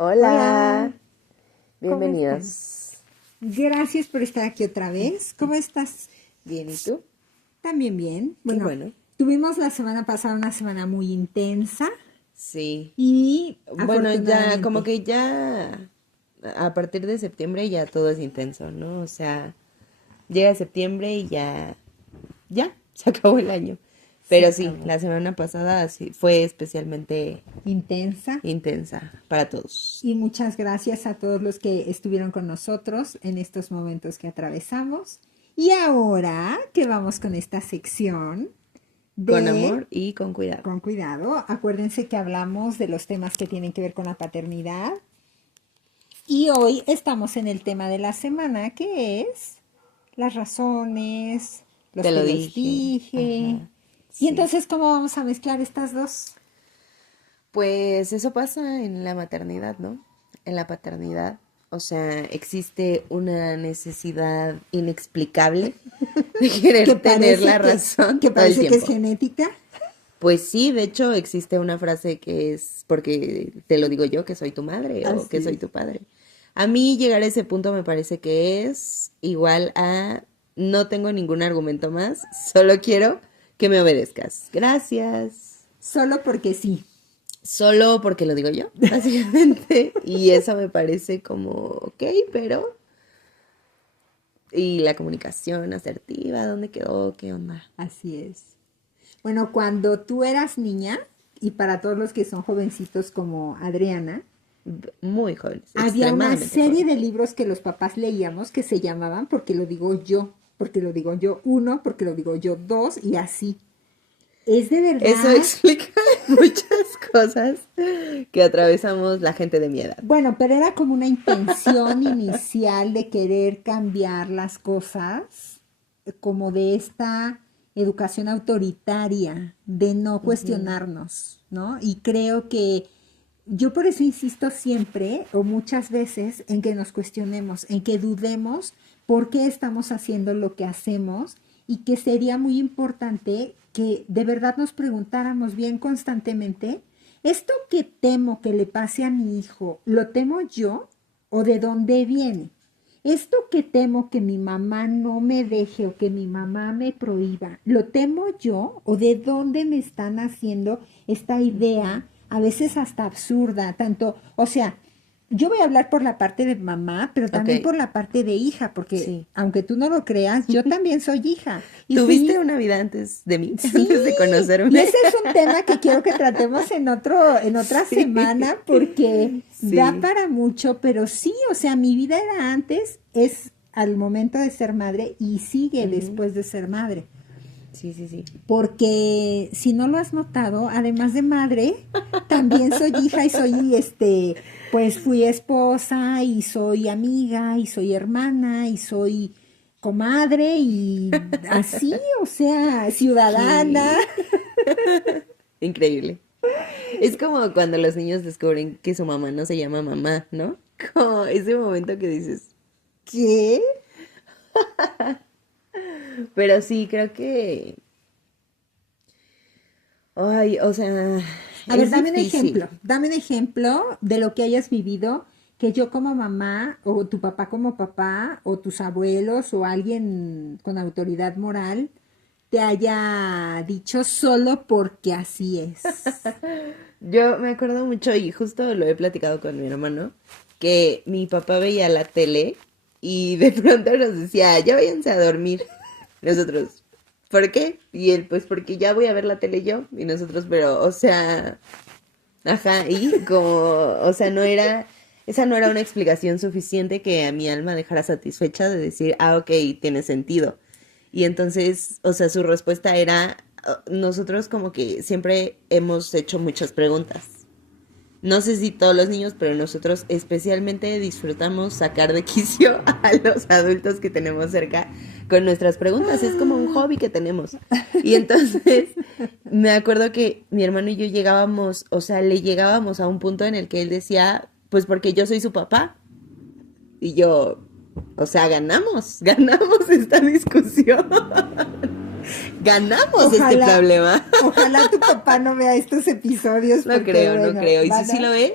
Hola, Hola, ¿cómo están? bienvenidos. Gracias por estar aquí otra vez. ¿Cómo estás? Bien, ¿y tú? También bien. Qué Bueno, bueno. tuvimos la semana pasada una semana muy intensa Sí. y Bueno, ya, como afortunadamente, que ya a partir de septiembre ya todo es intenso, ¿no? O sea, llega septiembre y ya, se acabó el año. se Pero sí, acabó. la semana pasada sí fue especialmente Intensa. intensa para todos. Y muchas gracias a todos los que estuvieron con nosotros en estos momentos que atravesamos. Y ahora que vamos con esta sección Con de amor y con cuidado. Con cuidado, acuérdense que hablamos de los temas que tienen que ver con la paternidad. Y hoy estamos en el tema de la semana, que es las razones, los Te que lo les dije. dije. Ajá, Y sí. entonces, ¿cómo vamos a mezclar estas dos? Pues eso pasa en la maternidad, ¿no? En la paternidad. O sea, existe una necesidad inexplicable de Que querer tener parece la razón que todo el parece que es tiempo. genética. Pues sí, de hecho existe una frase que es porque te lo digo yo, que soy tu madre o que Así soy es. tu padre. A mí llegar a ese punto me parece que es igual a no tengo ningún argumento más, solo quiero que me obedezcas. Gracias. Solo porque sí. Solo porque lo digo yo, básicamente. Y eso me parece como, ok, pero... Y la comunicación asertiva, ¿dónde quedó? ¿Qué onda? Así es. Bueno, cuando tú eras niña, y para todos los que son jovencitos como Adriana, Muy jóvenes, había una extremadamente serie de jóvenes. libros que los papás leíamos que se llamaban Porque lo digo yo, porque lo digo yo uno, porque lo digo yo dos y así. Es de Eso verdad. explica muchas cosas que atravesamos la gente de mi edad. Bueno, pero era como una intención inicial de querer cambiar las cosas, como de esta educación autoritaria, de no Ujú, cuestionarnos, ¿no? Y creo que yo por eso insisto siempre o muchas veces en que nos cuestionemos, en que dudemos por qué estamos haciendo lo que hacemos y que sería muy importante que de verdad nos preguntáramos bien constantemente, ¿esto que temo que le pase a mi hijo, lo temo yo o de dónde viene? Esto que temo que mi mamá no me deje o que mi mamá me prohíba, ¿lo temo yo o de dónde me están haciendo esta ujú. idea, a veces hasta absurda, tanto, o sea, yo voy a hablar por la parte de mamá, pero Ok, también por la parte de hija, porque sí. aunque tú no lo creas, yo también soy hija y ¿Tuviste fui. una vida antes de mí? Sí, Antes de y conocerme. ese es un tema que quiero que tratemos en otra Sí. semana porque da Sí. para mucho, pero sí, o sea, mi vida era antes, es al momento de ser madre y sigue Ujú. después de ser madre. Sí, sí, sí. Porque si no lo has notado, además de madre, también soy hija y soy pues fui esposa y soy amiga y soy hermana y soy comadre y así, o sea, ciudadana. ¿Qué? Increíble. Es como cuando los niños descubren que su mamá no se llama mamá, ¿no? Como ese momento que dices. ¿Qué? Pero sí, creo que... Ay, o sea, A ver, es difícil. dame un ejemplo de lo que hayas vivido que yo como mamá o tu papá como papá o tus abuelos o alguien con autoridad moral te haya dicho solo porque así es. Yo me acuerdo mucho y justo lo he platicado con mi hermano, que mi papá veía la tele y de pronto nos decía, ya váyanse a dormir. Nosotros, ¿por qué? Y él, pues porque ya voy a ver la tele yo. Y nosotros, pero, o sea, ajá, y como, o sea, esa no era una explicación suficiente que a mi alma dejara satisfecha de decir, ah, ok, tiene sentido. Y entonces, o sea, su respuesta era, nosotros como que siempre hemos hecho muchas preguntas. No sé si todos los niños, pero nosotros especialmente disfrutamos sacar de quicio a los adultos que tenemos cerca con nuestras preguntas. Es como un hobby que tenemos. Y entonces me acuerdo que mi hermano y yo llegábamos, o sea, le llegábamos a un punto en el que él decía, pues porque yo soy su papá. Y yo, o sea, ganamos esta discusión. Ganamos este Ojalá, problema. ojalá tu papá no vea estos episodios No porque creo, no bueno, creo. Y si van sí a... lo ve,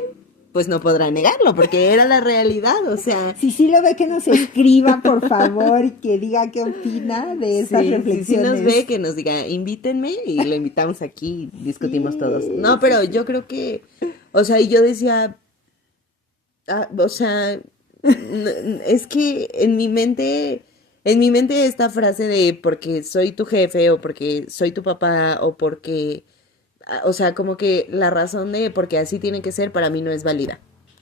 pues no podrá negarlo, porque era la realidad, o sea. Si sí lo ve, que nos escriba, por favor, y que diga qué opina de estas Sí nos reflexiones. ve, que nos diga, invítenme, y lo invitamos aquí, discutimos todos. Sí, No, sí, pero yo sí. creo que, o sea, y yo decía, o sea, es que en mi mente esta frase de porque soy tu jefe o porque soy tu papá o porque, o sea, como que la razón de porque así tiene que ser para mí no es válida.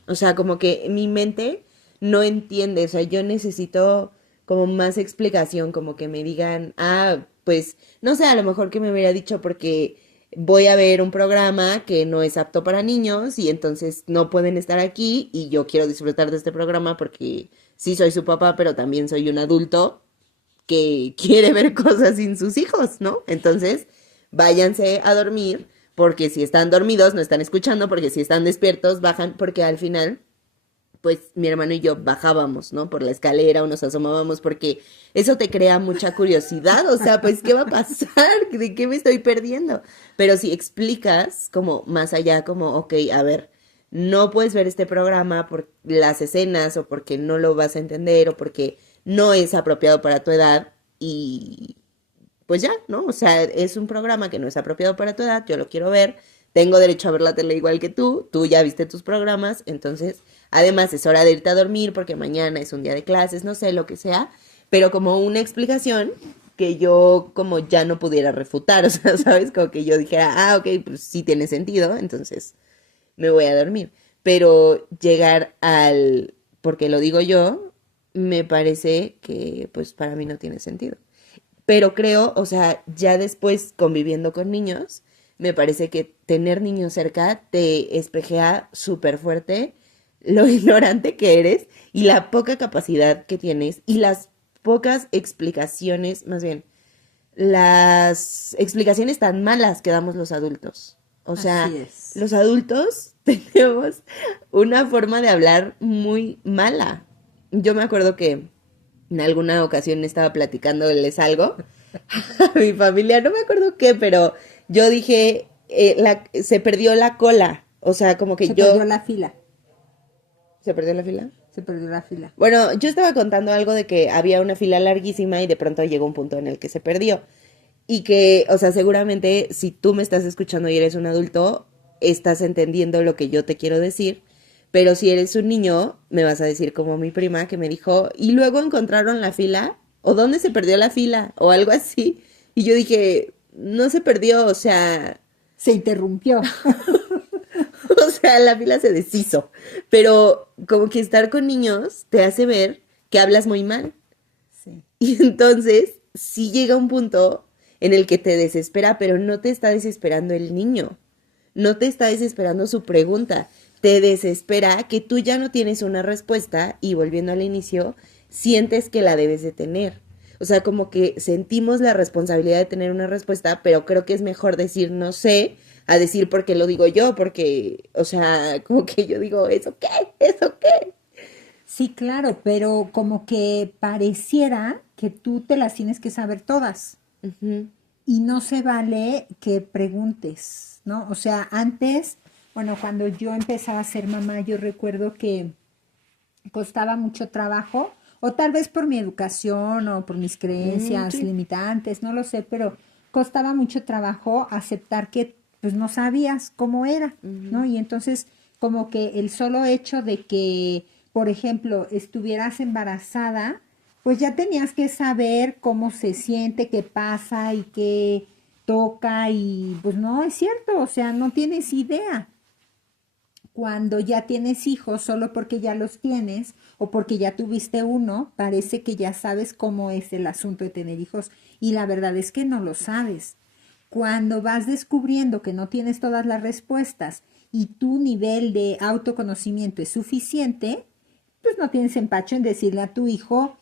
O sea, como que mi mente no entiende, o sea, yo necesito como más explicación, como que me digan, pues, no sé, a lo mejor que me hubiera dicho porque voy a ver un programa que no es apto para niños y entonces no pueden estar aquí y yo quiero disfrutar de este programa porque sí soy su papá, pero también soy un adulto que quiere ver cosas sin sus hijos, ¿no? Entonces, váyanse a dormir porque si están dormidos no están escuchando, porque si están despiertos bajan, porque al final pues mi hermano y yo bajábamos, ¿no? Por la escalera o nos asomábamos porque eso te crea mucha curiosidad, o sea, pues, ¿qué va a pasar? ¿De qué me estoy perdiendo? Pero si explicas como más allá, como, ok, a ver, no puedes ver este programa por las escenas o porque no lo vas a entender o porque no es apropiado para tu edad y pues ya, ¿no? O sea, es un programa que no es apropiado para tu edad, yo lo quiero ver, tengo derecho a ver la tele igual que tú ya viste tus programas, entonces, además es hora de irte a dormir porque mañana es un día de clases, no sé, lo que sea, pero como una explicación que yo como ya no pudiera refutar, o sea, ¿sabes? Como que yo dijera, ok, pues sí tiene sentido, entonces me voy a dormir. Pero llegar al, porque lo digo yo, me parece que pues para mí no tiene sentido. Pero creo, o sea, ya después conviviendo con niños, me parece que tener niños cerca te espejea súper fuerte lo ignorante que eres y la poca capacidad que tienes y las pocas explicaciones, más bien, las explicaciones tan malas que damos los adultos. O Así sea, es. los adultos tenemos una forma de hablar muy mala. Yo me acuerdo que en alguna ocasión estaba platicándoles algo a mi familia, no me acuerdo qué, pero yo dije, se perdió la cola. O sea, como que Se perdió yo... la fila. ¿Se perdió la fila? Se perdió la fila. Bueno, yo estaba contando algo de que había una fila larguísima y de pronto llegó un punto en el que se perdió. Y que, o sea, seguramente si tú me estás escuchando y eres un adulto, estás entendiendo lo que yo te quiero decir. Pero si eres un niño, me vas a decir como mi prima que me dijo, y luego encontraron la fila, o dónde se perdió la fila, o algo así. Y yo dije, no se perdió, o sea, Se interrumpió. o sea, la fila se deshizo. Pero como que estar con niños te hace ver que hablas muy mal. Sí. Y entonces, sí llega un punto en el que te desespera, pero no te está desesperando el niño. No te está desesperando su pregunta. Te desespera que tú ya no tienes una respuesta y volviendo al inicio, sientes que la debes de tener. O sea, como que sentimos la responsabilidad de tener una respuesta, pero creo que es mejor decir no sé a decir porque lo digo yo, porque, o sea, como que yo digo, ¿eso qué? ¿Eso qué? Sí, claro, pero como que pareciera que tú te las tienes que saber todas Ujú, y no se vale que preguntes, ¿no? O sea, antes, bueno, cuando yo empezaba a ser mamá, yo recuerdo que costaba mucho trabajo, o tal vez por mi educación o por mis creencias sí. limitantes, no lo sé, pero costaba mucho trabajo aceptar que pues no sabías cómo era, ¿no? Ujú. Y entonces como que el solo hecho de que, por ejemplo, estuvieras embarazada, pues ya tenías que saber cómo se siente, qué pasa y qué toca y pues no es cierto, o sea, no tienes idea cuando ya tienes hijos, solo porque ya los tienes o porque ya tuviste uno, parece que ya sabes cómo es el asunto de tener hijos y la verdad es que no lo sabes. Cuando vas descubriendo que no tienes todas las respuestas y tu nivel de autoconocimiento es suficiente, pues no tienes empacho en decirle a tu hijo,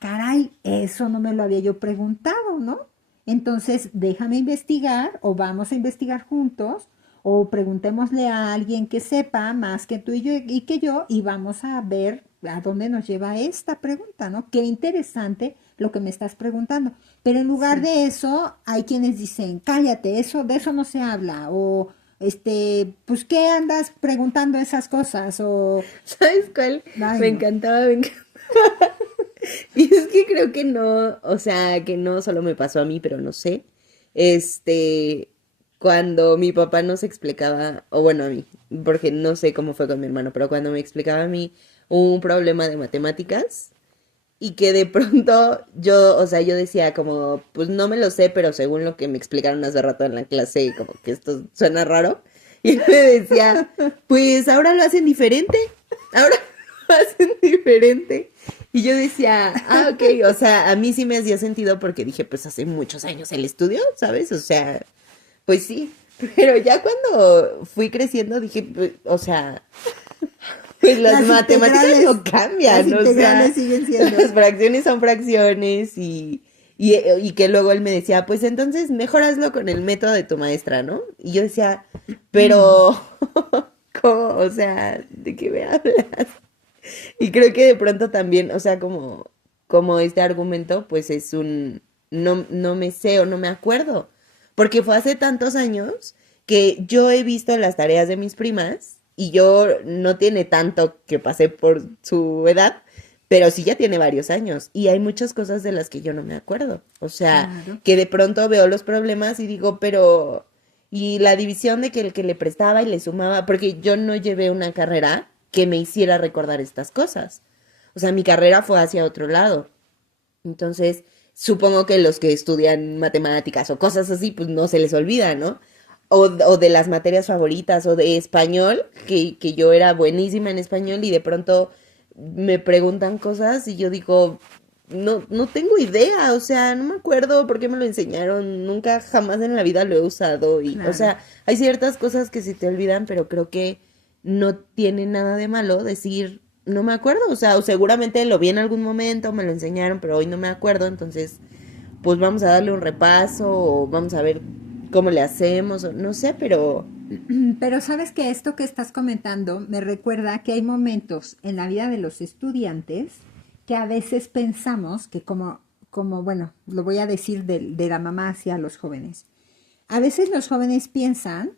caray, eso no me lo había yo preguntado, ¿no? Entonces, déjame investigar o vamos a investigar juntos o preguntémosle a alguien que sepa más que tú y yo y que yo y vamos a ver a dónde nos lleva esta pregunta, ¿no? Qué interesante lo que me estás preguntando. Pero en lugar Sí. de eso, hay quienes dicen, cállate, eso, de eso no se habla, o pues, ¿qué andas preguntando esas cosas? O, ¿Sabes cuál? ay, Me no. encantaba, me encantaba. Y es que creo que no, o sea, que no solo me pasó a mí, pero no sé. Este, cuando mi papá nos explicaba, o bueno, a mí, porque no sé cómo fue con mi hermano, pero cuando me explicaba a mí un problema de matemáticas y que de pronto yo, o sea, yo decía como, pues no me lo sé, pero según lo que me explicaron hace rato en la clase, como que esto suena raro. Y él me decía, pues ahora lo hacen diferente, ahora lo hacen diferente. Y yo decía, ah, ok, o sea, a mí sí me hacía sentido porque dije, pues hace muchos años el estudio, ¿sabes? O sea, pues sí, pero ya cuando fui creciendo dije, pues, o sea, pues las matemáticas no las cambian, o integrales sea, siguen siendo. las fracciones son fracciones y que luego él me decía, pues entonces mejoraslo con el método de tu maestra, ¿no? Y yo decía, pero, ¿cómo? O sea, ¿de qué me hablas? Y creo que de pronto también, o sea, como este argumento, pues es no me sé o no me acuerdo. Porque fue hace tantos años que yo he visto las tareas de mis primas y yo no tiene tanto que pasé por su edad, pero sí ya tiene varios años. Y hay muchas cosas de las que yo no me acuerdo. O sea, Claro. que de pronto veo los problemas y digo, pero... Y la división de que el que le prestaba y le sumaba, porque yo no llevé una carrera que me hiciera recordar estas cosas. O sea, mi carrera fue hacia otro lado. Entonces, supongo que los que estudian matemáticas o cosas así, pues no se les olvida, ¿no? O de las materias favoritas, o de español, que yo era buenísima en español y de pronto me preguntan cosas y yo digo, no tengo idea, o sea, no me acuerdo por qué me lo enseñaron, nunca jamás en la vida lo he usado y, o Claro. sea, hay ciertas cosas que se te olvidan, pero creo que no tiene nada de malo decir, no me acuerdo, o sea, o seguramente lo vi en algún momento, me lo enseñaron, pero hoy no me acuerdo, entonces, pues vamos a darle un repaso o vamos a ver cómo le hacemos, o no sé, pero Pero sabes que esto que estás comentando me recuerda que hay momentos en la vida de los estudiantes que a veces pensamos que bueno, lo voy a decir de la mamá hacia los jóvenes. A veces los jóvenes piensan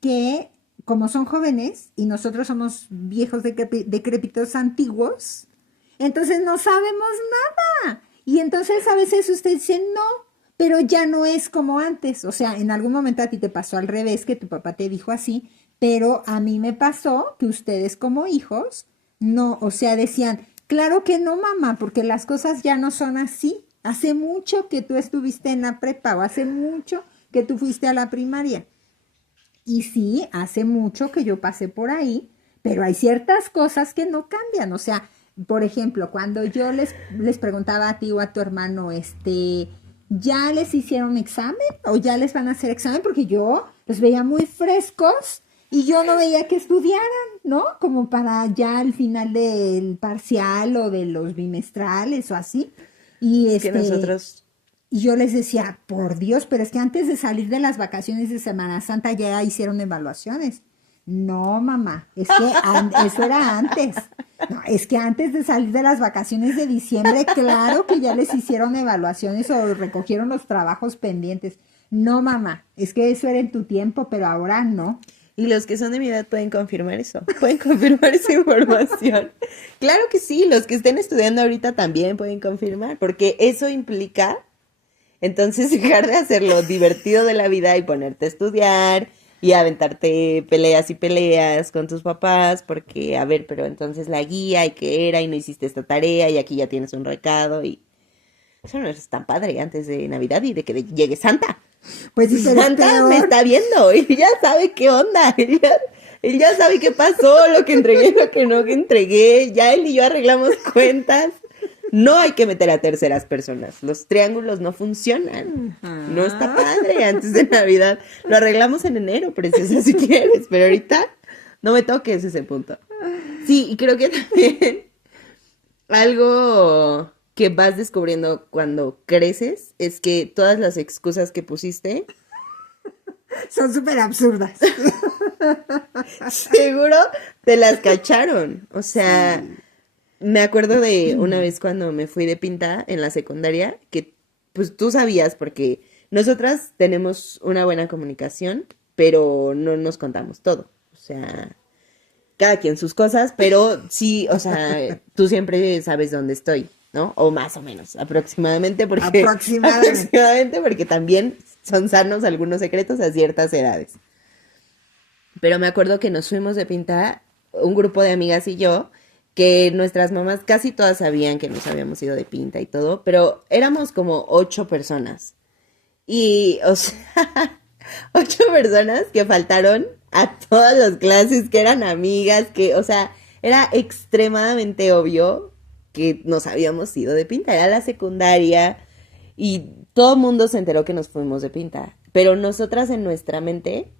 que como son jóvenes y nosotros somos viejos decrépitos antiguos, entonces no sabemos nada. Y entonces a veces usted dice, no, pero ya no es como antes. O sea, en algún momento a ti te pasó al revés, que tu papá te dijo así, pero a mí me pasó que ustedes como hijos, no, o sea, decían, claro que no, mamá, porque las cosas ya no son así. Hace mucho que tú estuviste en la prepa o hace mucho que tú fuiste a la primaria. Y sí, hace mucho que yo pasé por ahí, pero hay ciertas cosas que no cambian. O sea, por ejemplo, cuando yo les preguntaba a ti o a tu hermano, ¿ya les hicieron examen o ya les van a hacer examen? Porque yo los veía muy frescos y yo no veía que estudiaran, ¿no? Como para ya al final del parcial o de los bimestrales o así. Y es que nosotros, y yo les decía, por Dios, pero es que antes de salir de las vacaciones de Semana Santa ya hicieron evaluaciones. No, mamá, es que eso era antes. No, es que antes de salir de las vacaciones de diciembre, claro que ya les hicieron evaluaciones o recogieron los trabajos pendientes. No, mamá, es que eso era en tu tiempo, pero ahora no. y los que son de mi edad pueden confirmar eso, pueden confirmar esa información. Claro que sí, los que estén estudiando ahorita también pueden confirmar, porque eso implica entonces dejar de hacer lo divertido de la vida y ponerte a estudiar y aventarte peleas y peleas con tus papás porque, a ver, pero entonces la guía y qué era y no hiciste esta tarea y aquí ya tienes un recado y eso no es tan padre antes de Navidad y de que llegue Santa. Pues sí, pero es Santa me peor. está viendo, él ya sabe qué onda, él ya sabe qué pasó, lo que entregué, lo que no que entregué, ya él y yo arreglamos cuentas. No hay que meter a terceras personas. Los triángulos no funcionan. No está Ajá. padre antes de Navidad. Lo arreglamos en enero, preciosa, si quieres. Pero ahorita no me toques ese punto. Sí, y creo que también algo que vas descubriendo cuando creces es que todas las excusas que pusiste, Son súper absurdas. seguro te las cacharon. O sea, Sí. me acuerdo de una vez cuando me fui de pinta en la secundaria, que pues tú sabías porque nosotras tenemos una buena comunicación pero no nos contamos todo. O sea, cada quien sus cosas, pero sí, o sea, tú siempre sabes dónde estoy, ¿no? O más o menos, Aproximadamente. aproximadamente porque también son sanos algunos secretos a ciertas edades. Pero me acuerdo que nos fuimos de pinta, un grupo de amigas y yo, que nuestras mamás casi todas sabían que nos habíamos ido de pinta y todo, pero éramos como 8 personas. Y, o sea, 8 personas que faltaron a todas las clases, que eran amigas, que, o sea, era extremadamente obvio que nos habíamos ido de pinta. Era la secundaria y todo el mundo se enteró que nos fuimos de pinta. Pero nosotras en nuestra mente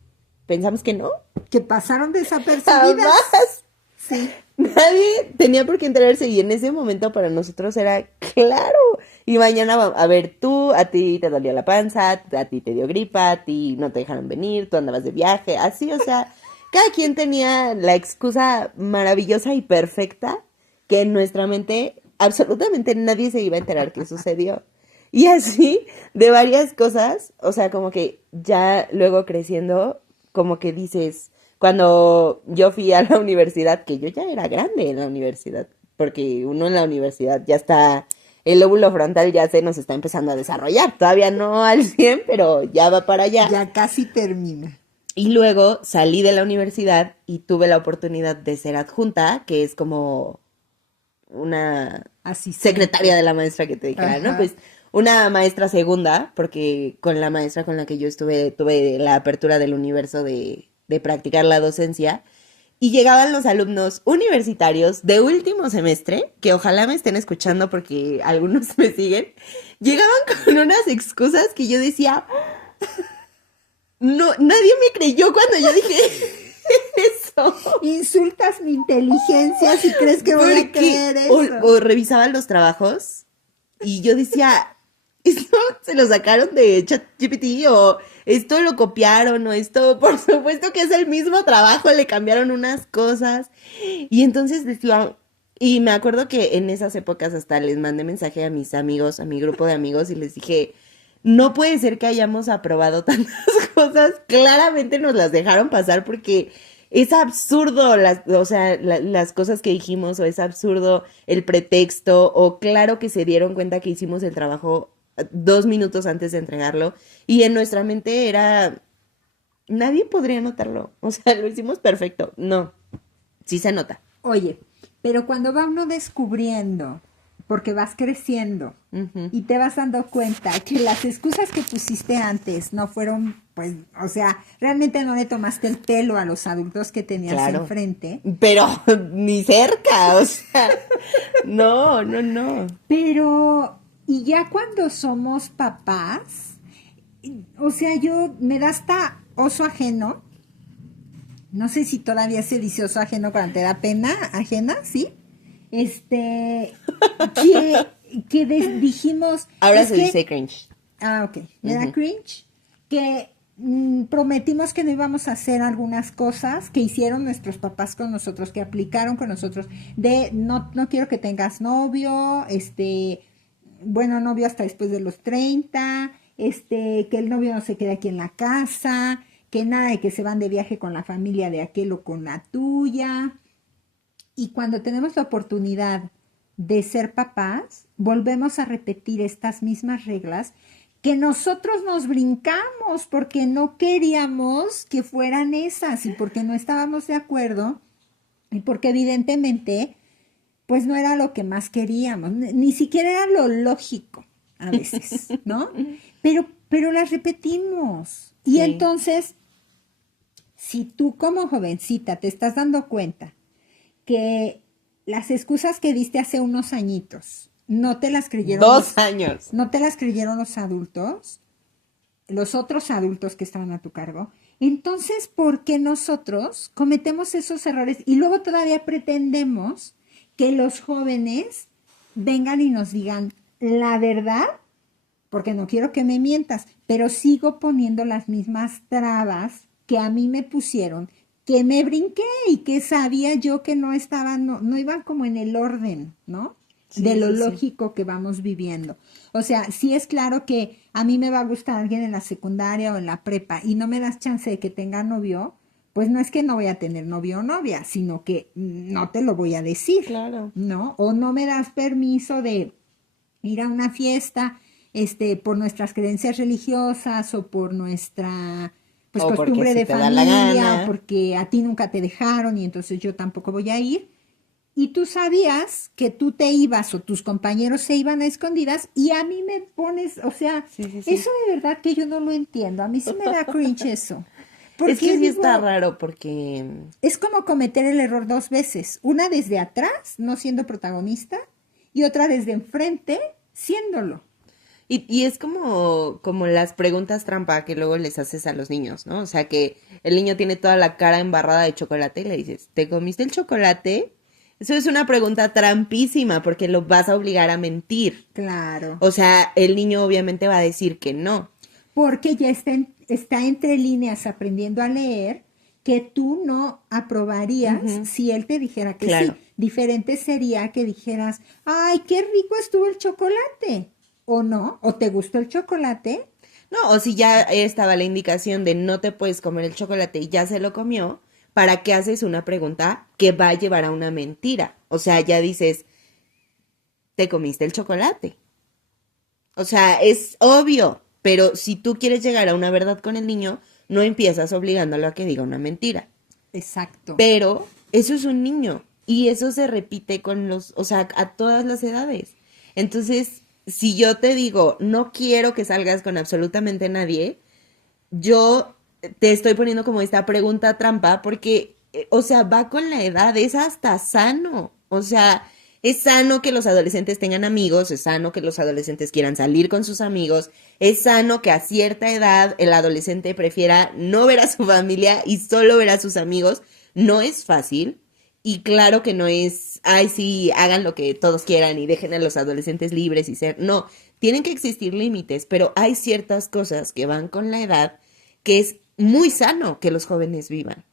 pensamos que no. Que pasaron desapercibidas. Jamás. Sí. Nadie tenía por qué enterarse y en ese momento para nosotros era claro. Y mañana, a ver, tú, a ti te dolía la panza, a ti te dio gripa, a ti no te dejaron venir, tú andabas de viaje, así, o sea, cada quien tenía la excusa maravillosa y perfecta que en nuestra mente absolutamente nadie se iba a enterar que sucedió. Y así, de varias cosas, o sea, como que ya luego creciendo, como que dices, cuando yo fui a la universidad, que yo ya era grande en la universidad, porque uno en la universidad ya está, el lóbulo frontal ya se nos está empezando a desarrollar, todavía no al 100, pero ya va para allá. Ya casi termina. Y luego salí de la universidad y tuve la oportunidad de ser adjunta, que es como una Asistente. secretaria de la maestra que te dijera, ¿no? Ajá. Pues una maestra segunda, porque con la maestra con la que yo estuve, tuve la apertura del universo de practicar la docencia. Y llegaban los alumnos universitarios de último semestre, que ojalá me estén escuchando porque algunos me siguen, llegaban con unas excusas que yo decía, no, nadie me creyó cuando yo dije eso. Insultas mi inteligencia si crees que voy a creer eso. O revisaban los trabajos y yo decía, esto se lo sacaron de ChatGPT o esto lo copiaron o esto, por supuesto que es el mismo trabajo, le cambiaron unas cosas. Y entonces decía, y me acuerdo que en esas épocas hasta les mandé mensaje a mis amigos, a mi grupo de amigos y les dije, no puede ser que hayamos aprobado tantas cosas, claramente nos las dejaron pasar porque es absurdo o sea, las cosas que dijimos o es absurdo el pretexto o claro que se dieron cuenta que hicimos el trabajo 2 minutos antes de entregarlo y en nuestra mente era, nadie podría notarlo, o sea, lo hicimos perfecto, no, sí se nota. Oye, pero cuando va uno descubriendo, porque vas creciendo y te vas dando cuenta que las excusas que pusiste antes no fueron, pues, o sea, realmente no le tomaste el pelo a los adultos que tenías Claro. enfrente. Pero ni cerca, o sea, no. Pero, y ya cuando somos papás, o sea, yo me da hasta oso ajeno. No sé si todavía se dice oso ajeno cuando te da pena ajena, ¿sí? Dijimos... Ahora es se que- dice cringe. Ah, ok. Me da cringe. Que prometimos que no íbamos a hacer algunas cosas que hicieron nuestros papás con nosotros, que aplicaron con nosotros. De no quiero que tengas novio, bueno, novio hasta después de los 30, que el novio no se quede aquí en la casa, que nada de que se van de viaje con la familia de aquel o con la tuya. Y cuando tenemos la oportunidad de ser papás, volvemos a repetir estas mismas reglas que nosotros nos brincamos porque no queríamos que fueran esas y porque no estábamos de acuerdo y porque evidentemente pues no era lo que más queríamos, ni siquiera era lo lógico a veces, ¿no? Pero las repetimos. Y Sí. entonces, si tú como jovencita te estás dando cuenta que las excusas que diste hace unos añitos no te las creyeron 2 años. no te las creyeron los adultos, los otros adultos que estaban a tu cargo, entonces, ¿por qué nosotros cometemos esos errores y luego todavía pretendemos que los jóvenes vengan y nos digan la verdad? Porque no quiero que me mientas, pero sigo poniendo las mismas trabas que a mí me pusieron, que me brinqué y que sabía yo que no estaban, no iban como en el orden, ¿no? de Sí, lo sí, sí. lógico que vamos viviendo. O sea, sí es claro que a mí me va a gustar alguien en la secundaria o en la prepa y no me das chance de que tenga novio, pues no es que no voy a tener novio o novia, sino que no te lo voy a decir, Claro. ¿no? O no me das permiso de ir a una fiesta, por nuestras creencias religiosas o por nuestra, pues, O porque costumbre si de te da la familia o gana. porque a ti nunca te dejaron y entonces yo tampoco voy a ir. Y tú sabías que tú te ibas o tus compañeros se iban a escondidas y a mí me pones, o sea, Sí, sí, sí. eso de verdad que yo no lo entiendo. A mí sí me da cringe eso. Es que Porque sí está digo, raro porque... es como cometer el error dos veces. Una desde atrás, no siendo protagonista, y otra desde enfrente, siéndolo. Y es como las preguntas trampa que luego les haces a los niños, ¿no? O sea, que el niño tiene toda la cara embarrada de chocolate y le dices, ¿te comiste el chocolate? Eso es una pregunta trampísima porque lo vas a obligar a mentir. Claro. O sea, el niño obviamente va a decir que no. Porque ya está entre líneas aprendiendo a leer que tú no aprobarías Ujú, si él te dijera que claro. sí. Diferente sería que dijeras, ay, qué rico estuvo el chocolate. O no, o te gustó el chocolate. No, o si ya estaba la indicación de no te puedes comer el chocolate y ya se lo comió, ¿para qué haces una pregunta que va a llevar a una mentira? O sea, ya dices, ¿te comiste el chocolate? O sea, es obvio, pero si tú quieres llegar a una verdad con el niño, no empiezas obligándolo a que diga una mentira. Exacto. Pero eso es un niño y eso se repite con o sea, a todas las edades. Entonces, si yo te digo, no quiero que salgas con absolutamente nadie, yo te estoy poniendo como esta pregunta trampa porque, o sea, va con la edad, es hasta sano. O sea, es sano que los adolescentes tengan amigos, es sano que los adolescentes quieran salir con sus amigos, es sano que a cierta edad el adolescente prefiera no ver a su familia y solo ver a sus amigos. No es fácil. Y claro que no es, ay, sí, hagan lo que todos quieran y dejen a los adolescentes libres y ser. No, tienen que existir límites, pero hay ciertas cosas que van con la edad que es muy sano que los jóvenes vivan.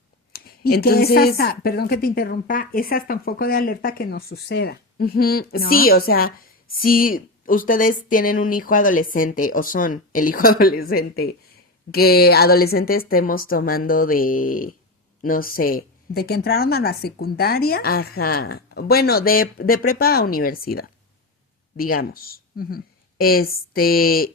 Y que es Entonces, hasta, perdón que te interrumpa, es hasta un foco de alerta que nos suceda, sí, ¿no? o sea, si ustedes tienen un hijo adolescente o son el hijo adolescente, que adolescente estemos tomando de, no sé, De que entraron a la secundaria. ajá, bueno, de prepa a universidad, digamos. Ujú.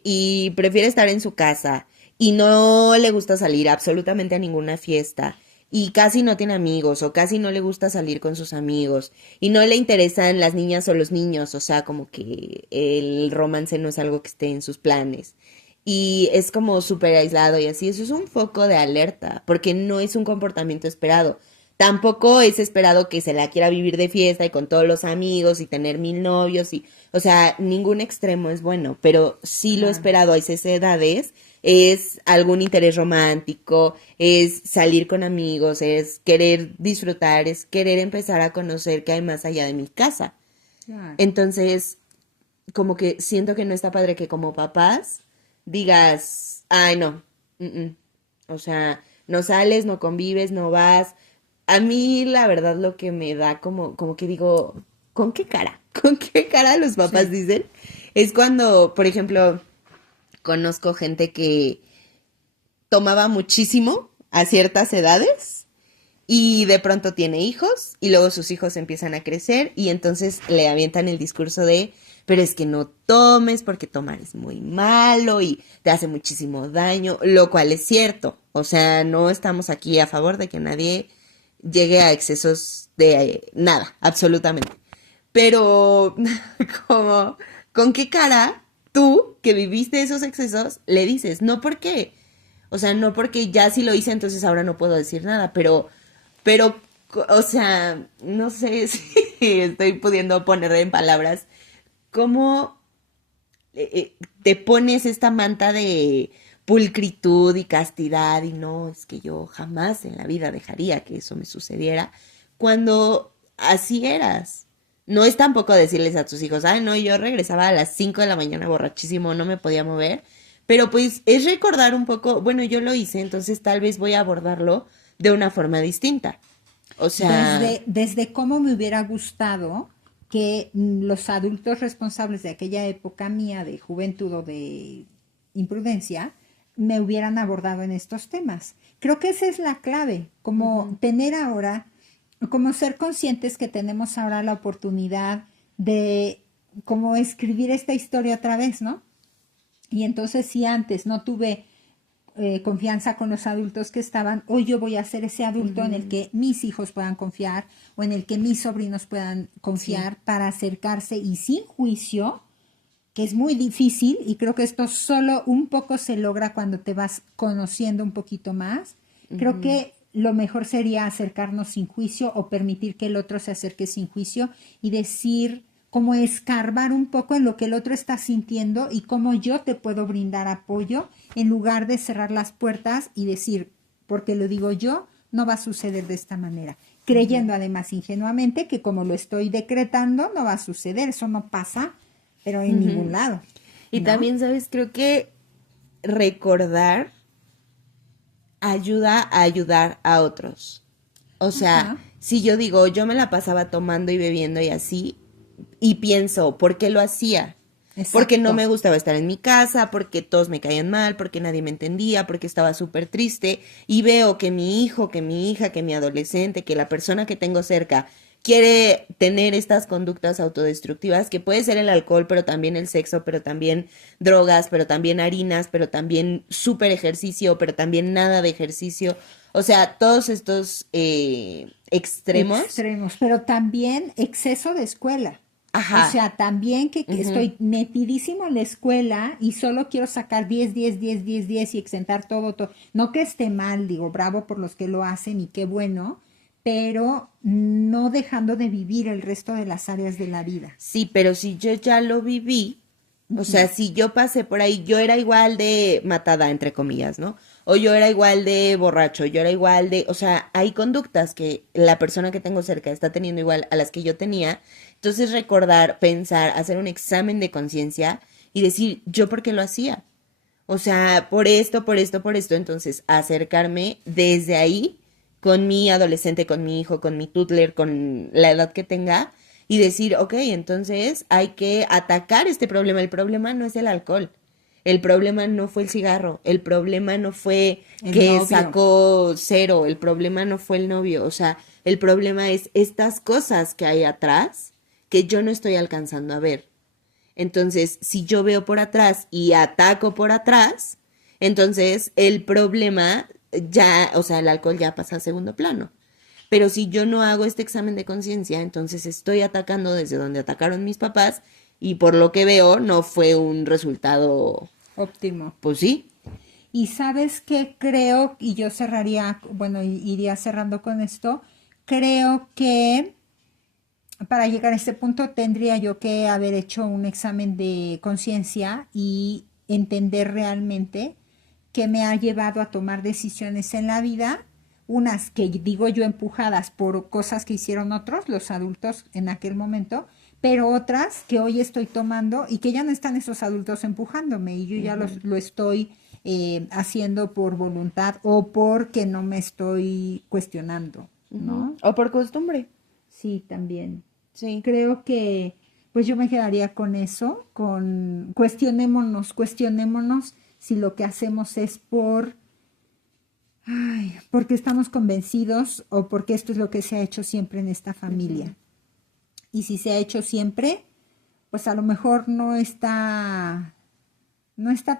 Y prefiere estar en su casa y no le gusta salir absolutamente a ninguna fiesta y casi no tiene amigos o casi no le gusta salir con sus amigos y no le interesan las niñas o los niños, o sea, como que el romance no es algo que esté en sus planes. Y es como súper aislado y así, eso es un foco de alerta, porque no es un comportamiento esperado. Tampoco es esperado que se la quiera vivir de fiesta y con todos los amigos y tener mil novios y, o sea, ningún extremo es bueno, pero sí lo Claro. esperado a esas edades es algún interés romántico, es salir con amigos, es querer disfrutar, es querer empezar a conocer qué hay más allá de mi casa. Claro. Entonces, como que siento que no está padre que como papás digas, ay, no, o sea, no sales, no convives, no vas. A mí, la verdad, lo que me da como que digo, ¿con qué cara? ¿Con qué cara los papás Sí. dicen? Es cuando, por ejemplo, conozco gente que tomaba muchísimo a ciertas edades y de pronto tiene hijos y luego sus hijos empiezan a crecer y entonces le avientan el discurso de, pero es que no tomes porque tomar es muy malo y te hace muchísimo daño, lo cual es cierto. O sea, no estamos aquí a favor de que nadie llegue a excesos de nada, absolutamente. Pero, como, ¿con qué cara tú que viviste esos excesos le dices? No porque, o sea, no porque ya sí lo hice, entonces ahora no puedo decir nada, pero, o sea, no sé si estoy pudiendo poner en palabras cómo te pones esta manta de pulcritud y castidad y no, es que yo jamás en la vida dejaría que eso me sucediera cuando así eras. No es tampoco decirles a tus hijos, ay, no, yo regresaba a las 5 de la mañana borrachísimo, no me podía mover, pero pues es recordar un poco, bueno, yo lo hice, entonces tal vez voy a abordarlo de una forma distinta. O sea, Desde cómo me hubiera gustado que los adultos responsables de aquella época mía de juventud o de imprudencia me hubieran abordado en estos temas. Creo que esa es la clave, como tener ahora, como ser conscientes que tenemos ahora la oportunidad de como escribir esta historia otra vez, ¿no? Y entonces si antes no tuve confianza con los adultos que estaban, hoy yo voy a ser ese adulto en el que mis hijos puedan confiar o en el que mis sobrinos puedan confiar para acercarse y sin juicio, que es muy difícil y creo que esto solo un poco se logra cuando te vas conociendo un poquito más. Creo que lo mejor sería acercarnos sin juicio o permitir que el otro se acerque sin juicio y decir, como escarbar un poco en lo que el otro está sintiendo y cómo yo te puedo brindar apoyo en lugar de cerrar las puertas y decir, porque lo digo yo, no va a suceder de esta manera. Creyendo además ingenuamente que como lo estoy decretando, no va a suceder, eso no pasa, pero en ningún lado. Y ¿no? también, ¿sabes? Creo que recordar ayuda a ayudar a otros. O sea, Ajá. si yo digo, yo me la pasaba tomando y bebiendo y así, y pienso, ¿por qué lo hacía? Porque no Exacto. me gustaba estar en mi casa, porque todos me caían mal, porque nadie me entendía, porque estaba súper triste, y veo que mi hijo, que mi hija, que mi adolescente, que la persona que tengo cerca quiere tener estas conductas autodestructivas, que puede ser el alcohol, pero también el sexo, pero también drogas, pero también harinas, pero también súper ejercicio, pero también nada de ejercicio. O sea, todos estos extremos. Extremos, pero también exceso de escuela. O Ajá. sea, también que Ujú. estoy metidísimo en la escuela y solo quiero sacar 10, 10, 10, 10, 10 y exentar todo, todo. No que esté mal, digo, bravo por los que lo hacen y qué bueno, pero no dejando de vivir el resto de las áreas de la vida. Sí, pero si yo ya lo viví, o sea, si yo pasé por ahí, yo era igual de matada, entre comillas, ¿no? O yo era igual de borracho, yo era igual de, o sea, hay conductas que la persona que tengo cerca está teniendo igual a las que yo tenía. Entonces recordar, pensar, hacer un examen de conciencia y decir, ¿yo por qué lo hacía? O sea, por esto, por esto, por esto. Entonces, acercarme desde ahí con mi adolescente, con mi hijo, con mi toddler, con la edad que tenga y decir, ok, entonces hay que atacar este problema. El problema no es el alcohol. El problema no fue el cigarro. El problema no fue El que novio. sacó cero. El problema no fue el novio. O sea, el problema es estas cosas que hay atrás que yo no estoy alcanzando a ver. Entonces, si yo veo por atrás y ataco por atrás, entonces el problema ya, o sea, el alcohol ya pasa a segundo plano. Pero si yo no hago este examen de conciencia, entonces estoy atacando desde donde atacaron mis papás y por lo que veo no fue un resultado, Óptimo. pues sí. Y sabes qué creo, y yo cerraría, bueno, iría cerrando con esto, creo que para llegar a este punto tendría yo que haber hecho un examen de conciencia y entender realmente qué me ha llevado a tomar decisiones en la vida, unas que digo yo empujadas por cosas que hicieron otros, los adultos en aquel momento, pero otras que hoy estoy tomando y que ya no están esos adultos empujándome y yo ya lo estoy haciendo por voluntad o porque no me estoy cuestionando, Ujú. ¿no? O por costumbre. Sí, también. Sí. Creo que pues yo me quedaría con eso, con cuestionémonos, cuestionémonos si lo que hacemos es porque estamos convencidos o porque esto es lo que se ha hecho siempre en esta familia. Y si se ha hecho siempre, pues a lo mejor no está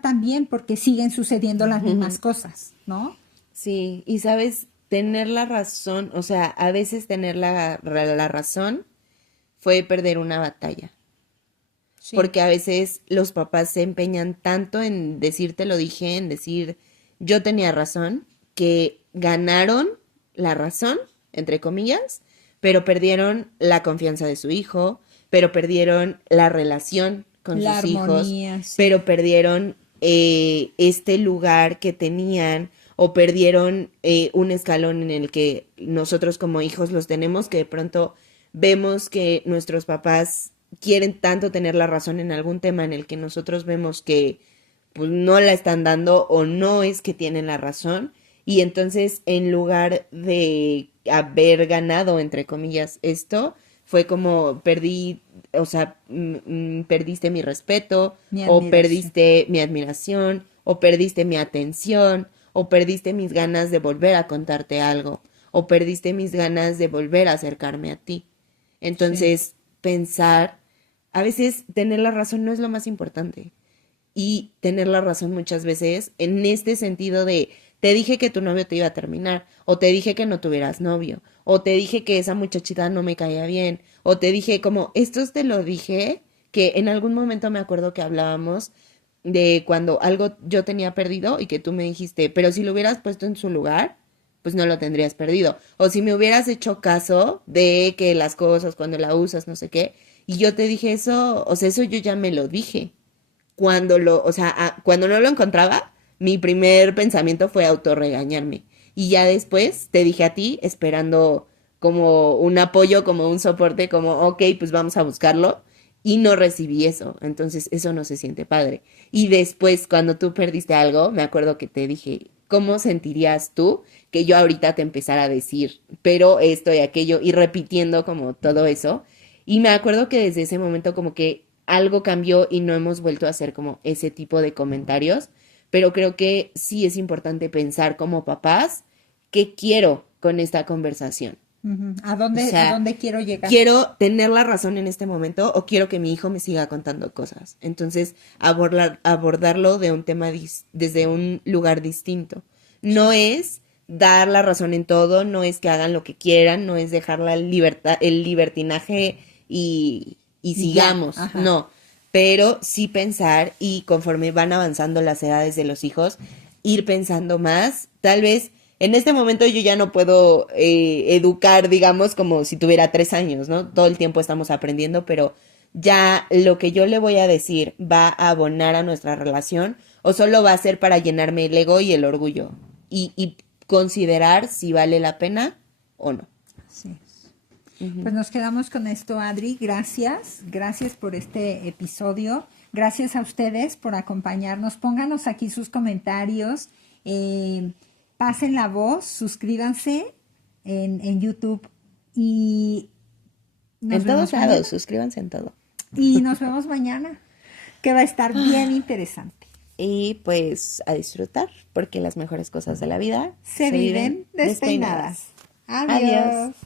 tan bien porque siguen sucediendo las mismas cosas, ¿no? Sí, y sabes, tener la razón, o sea, a veces tener la razón fue perder una batalla. Sí. Porque a veces los papás se empeñan tanto en decir te lo dije, en decir yo tenía razón, que ganaron la razón, entre comillas, pero perdieron la confianza de su hijo, pero perdieron la relación con La sus hijos, armonía, sí. pero perdieron este lugar que tenían o perdieron un escalón en el que nosotros como hijos los tenemos, que de pronto vemos que nuestros papás quieren tanto tener la razón en algún tema en el que nosotros vemos que pues no la están dando o no es que tienen la razón y entonces en lugar de haber ganado entre comillas esto fue como perdí, o sea, perdiste mi respeto, Mi o admiración. perdiste mi admiración, o perdiste mi atención, o perdiste mis ganas de volver a contarte algo, o perdiste mis ganas de volver a acercarme a ti. Sí. Entonces, pensar, a veces tener la razón no es lo más importante. Y tener la razón muchas veces en este sentido de, te dije que tu novio te iba a terminar, o te dije que no tuvieras novio, o te dije que esa muchachita no me caía bien, o te dije como, esto te lo dije, que en algún momento me acuerdo que hablábamos de cuando algo yo tenía perdido y que tú me dijiste, pero si lo hubieras puesto en su lugar, pues no lo tendrías perdido. O si me hubieras hecho caso de que las cosas cuando la usas, no sé qué, y yo te dije eso, o sea, eso yo ya me lo dije. O sea, cuando no lo encontraba, mi primer pensamiento fue autorregañarme. Y ya después te dije a ti, esperando como un apoyo, como un soporte, como, ok, pues vamos a buscarlo. Y no recibí eso. Entonces, eso no se siente padre. Y después, cuando tú perdiste algo, me acuerdo que te dije, ¿cómo sentirías tú que yo ahorita te empezara a decir, pero esto y aquello, y repitiendo como todo eso? Y me acuerdo que desde ese momento como que algo cambió y no hemos vuelto a hacer como ese tipo de comentarios, pero creo que sí es importante pensar como papás qué quiero con esta conversación. Ujú. O A sea, dónde quiero llegar? quiero tener la razón en este momento o quiero que mi hijo me siga contando cosas. Entonces, abordarlo de un tema desde un lugar distinto. No es dar la razón en todo, no es que hagan lo que quieran, no es dejar la libertad, el libertinaje y Y ya, sigamos, ajá. no. Pero sí pensar y conforme van avanzando las edades de los hijos, ir pensando más. Tal vez en este momento yo ya no puedo educar, digamos, como si tuviera 3 años, ¿no? Todo el tiempo estamos aprendiendo, pero ya lo que yo le voy a decir va a abonar a nuestra relación o solo va a ser para llenarme el ego y el orgullo y considerar si vale la pena o no. Sí. Pues nos quedamos con esto, Adri. Gracias. Gracias por este episodio. Gracias a ustedes por acompañarnos. Pónganos aquí sus comentarios. Pasen la voz. Suscríbanse en YouTube. Y nos En todos vemos mañana. lados, suscríbanse en todo. Y nos vemos mañana, que va a estar bien interesante. Y pues a disfrutar, porque las mejores cosas de la vida Se viven despeinadas. Adiós. Adiós.